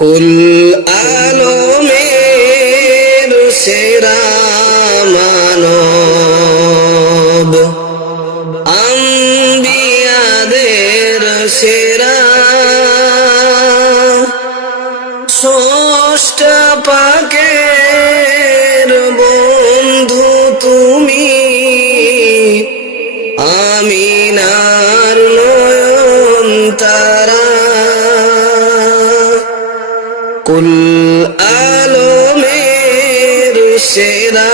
কুল আলমের সেরা মানব। আম্বিয়াদের সেরা কুল আলমের সেরা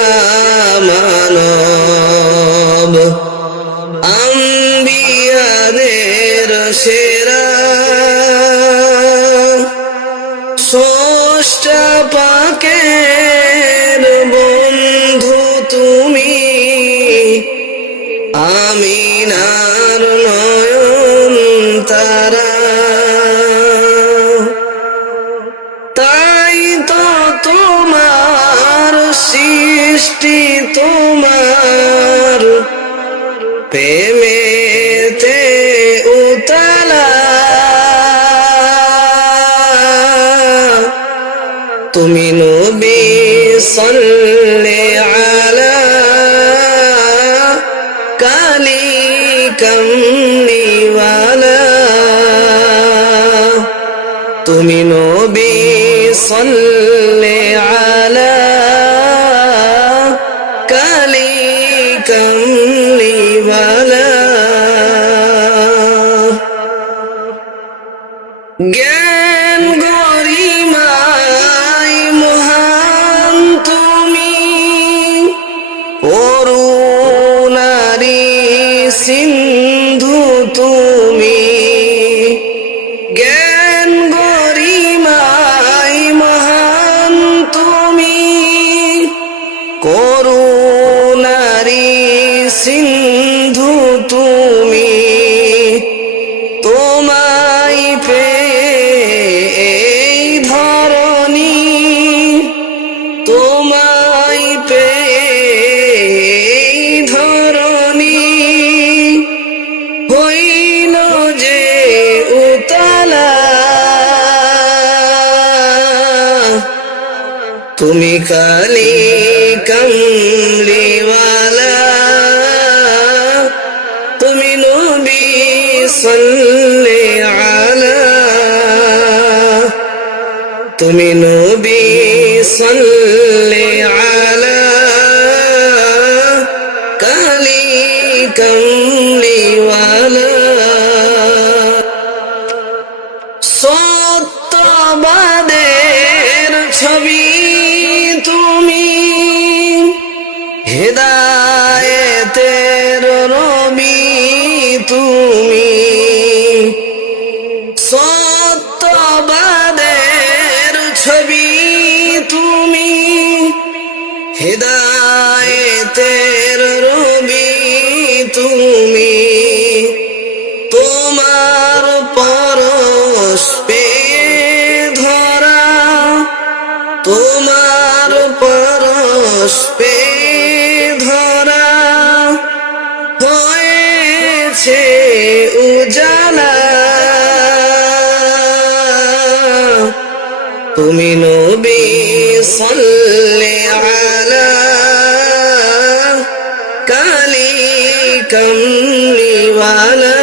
মানব। আম্বিয়াদের সেরা সৃষ্টি তোমার। প্রেমেতে উতলা। তুমি নবী সল্লে আলা। কালি কমনিওয়ালা তুমি নবী সল্লে আলা। Yeah. তুমি কালি কমলিওয়ালা তুমি নবী সল্লে আলা তুমি নবী সল্লে আলা তুমি সত্যবাদের ছবি তুমি হেদায়েতের রবি তুমি তোমার পরশ পে ধরা তোমার পরশ পে উজালা তুমি নবী সল্লে আলা কালি কমলিওয়ালা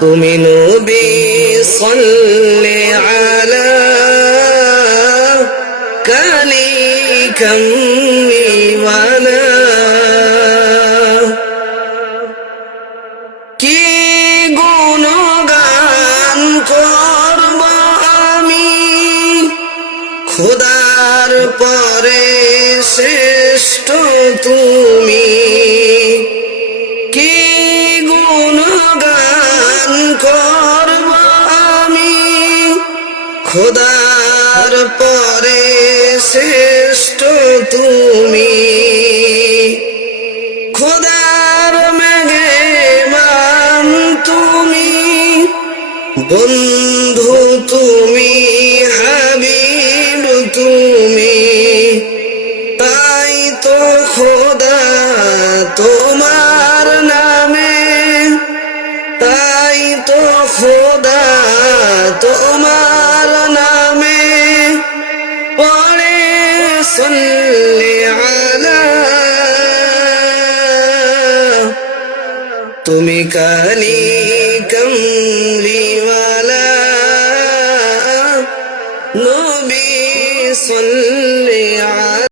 তুমি নবী সল্লে আলা কালি কমলিওয়ালা গুণগান আমি খোদার পরে শ্রেষ্ঠ তুমি। কি গুণগান করব আমি? খোদার পরে শ্রেষ্ঠ তুমি, বন্ধু খোদা, তোমার নামে। তাই তো খোদা, তোমার নামে। পড়ে সল্লি আলা। তুমি কালি কমলিওয়ালা। নবী সল্লি